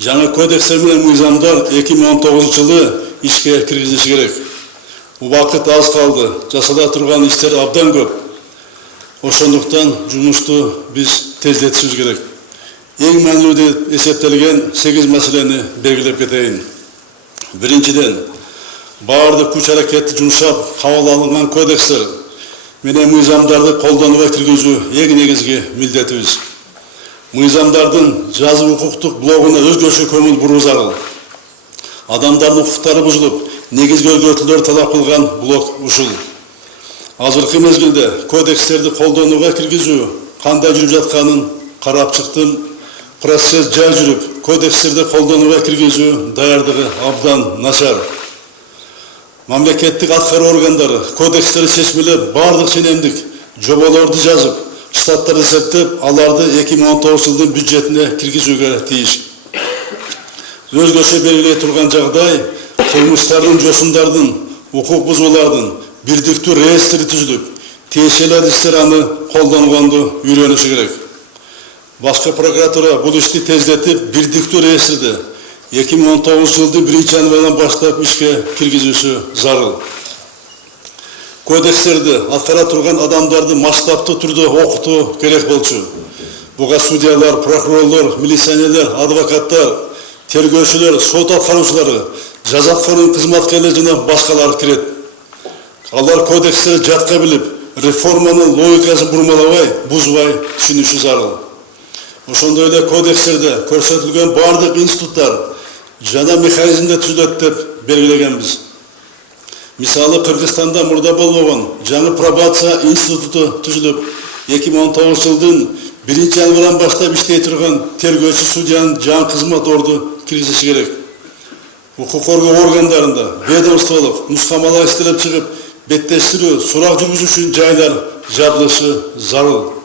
Жаңы кодекстер менен мыйзамдар 2019 жылы ишке киргизилиши керек. Убакыт аз калды, жасала турган иштер абдан көп. Ошондуктан жумушту биз тездетишибиз керек. Эң маанилүү деп эсептелген 8 маселени белгилеп кетейин. Биринчиден, баардык күч аракетти жумшап кабыл алынган кодекстер менен мыйзамдарды колдонууга киргизүү эң негизги милдетибиз. Мыйзамдардын жазып укуктук блогуна өзгөчө көңүл буруу зарыл. Адамдардын укуктары бузулуп, негизги өзгөртүүлөр талап кылган блок ушул. Азыркы мезгилде кодекстерди колдонууга киргизүү кандай жүрүп жатканын карап чыктым. Процесс жай жүрүп, кодекстерди колдонууга киргизүү даярдыгы абдан начар. Мамлекеттик аткаруу органдары кодекстерди чечмелеп, бардык ченемдик жоболорду жазып, штаттарды эсептеп, аларды 2019 жылдын бюджетине киргизүүгө тийиш. Өзгөчө белгилей турган жагдай, кылмыштардын, жосундардын, укук бузуулардын бирдиктүү реестри түзүлүп, тиешелүү адистер аны колдонгонду үйрөнүшү керек. Башкы прокуратура бул ишти тездетип, бирдиктүү реестрди 2019 жылдын 1-январынан баштап ишке киргизүүсү зарыл. Кодекстерди аткара турган адамдарды масштабтуу түрдө окутуу керек болчу. Буга судьялар, прокурорлор, милиционерлер, адвокаттар, тергөөчүлөр, сот аткаруучулары, жаза аткаруу кызматкерлери жана башкалар кирет. Алар кодекстерди жатка билип, реформанын логикасын бурмалабай, бузбай түшүнүшү зарыл. Ошондой эле кодекстерде көрсөтүлгөн бардык институттар жана механизмде түзүлөт деп белгилегенбиз. Мисалы, Кыргызстанда мурда болбогон жаңы пробация институту түзүлүп, 2019 жылдын 1-январынан баштап иштей турган тергөөчү судьянын жаңы кызмат орду киргизиши керек. Укук коргоо органдарында ведомстволук нускамалар иштелип чыгып, беттештирүү, сурак жүргүзүү үчүн жайлар жабылышы зарыл.